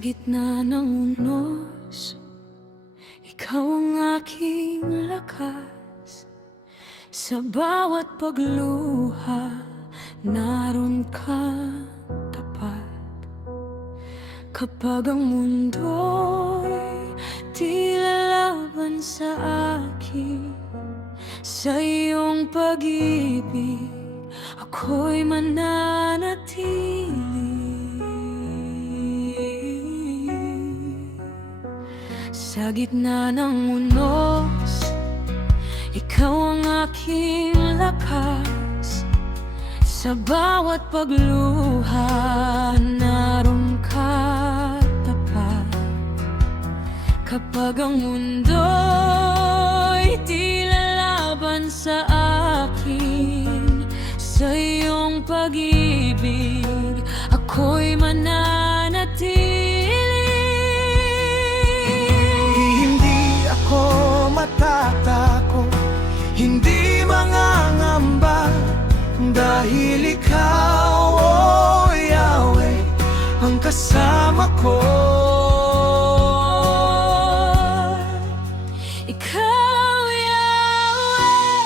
gitna ng unos, ikaw ang aking lakas. Sa bawat pagluha, naroon ka tapat. Kapag ang mundo'y tila laban sa akin, sa iyong pag-ibig ako'y mananatili. Sa gitna ng unos, ikaw ang aking lakas. Sa bawat pagluha, naroon ka tapat. Kapag ang mundo'y tila laban sa akin, sa iyong pag-ibig ako'y mananatili. Matatakot, hindi mangangamba, dahil ikaw, oh Yahweh, ang kasama ko. Ikaw, Yahweh,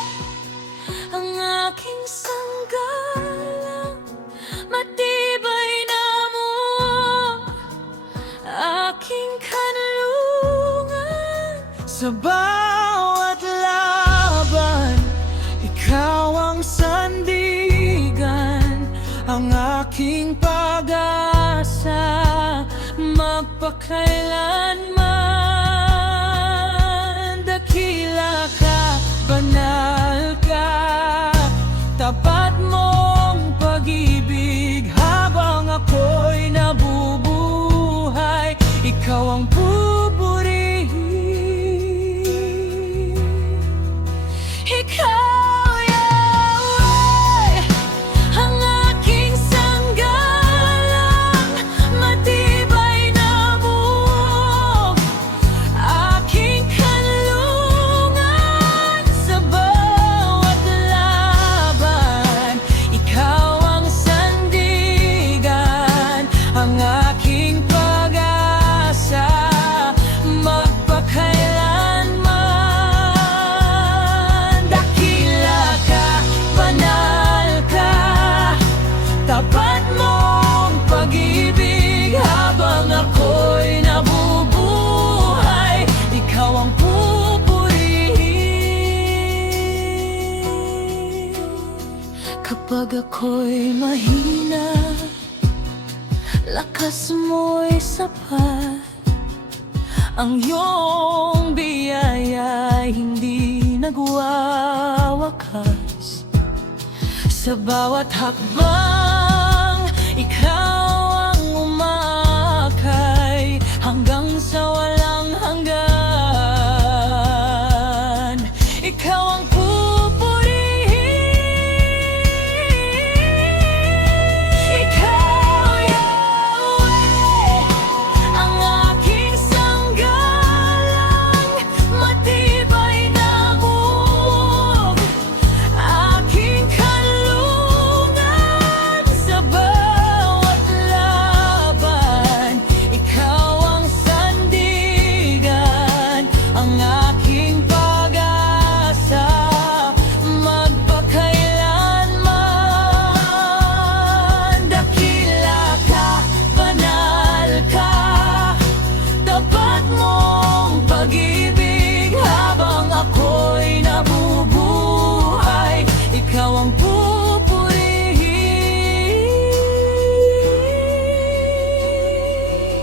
ang aking sanggalang, matibay na muog, aking kanlungan. Sa bawat laban, ikaw ang sandigan, ang aking pag-asa, magpakailanman. Dakila ka, banal ka, tapat mong pag-ibig habang ako'y nabubuhay. Ikaw ang Ikaw, Yahweh, ang aking sanggalang, matibay na muog, aking kanlungan. Sa bawat laban, ikaw ang sandigan, ang aking pag-asa, tapat mong pag-ibig habang ako'y nabubuhay. Ikaw ang pupurihin. Kapag ako'y mahina, lakas mo'y sapat. Ang iyong biyaya hindi nagwawakas. Sa bawat hakbang, ikaw ang umakay hanggang sa walang hanggan. Ikaw ang pupurihin. Ikaw, Yahweh, ang aking sanggalang, matibay na muog, aking pag-ibig habang ako'y nabubuhay. Ikaw ang pupurihin.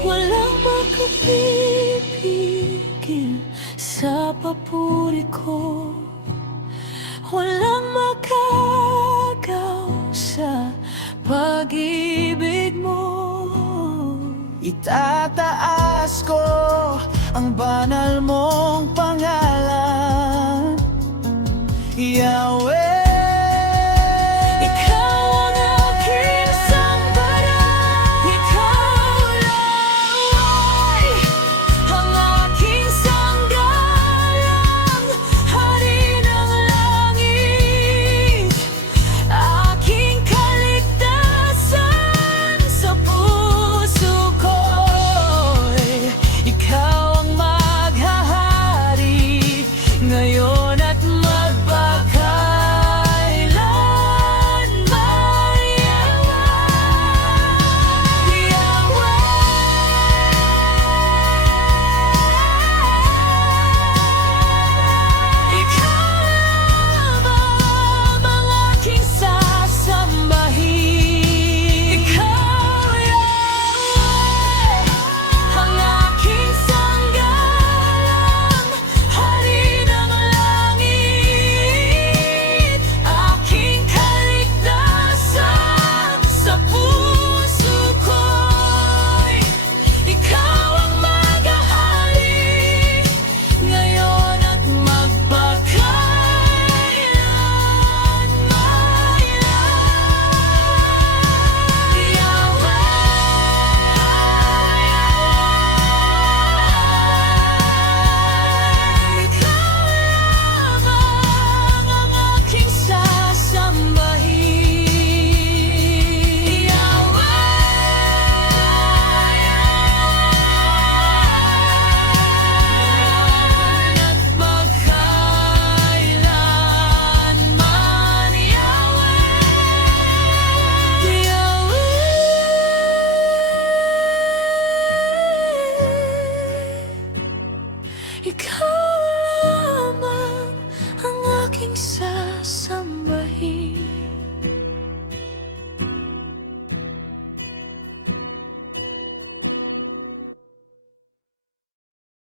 Walang makapipigil sa papuri ko, walang makagaw sa pag-ibig mo. Itataas ko ang banal mong pangalan, Yahweh. Ikaw ang aking sambayan, ikaw lang ang aking sanggalang, hari ng langit, aking kaligtasan sa puso ko. ikaw lamang ang aking sasama.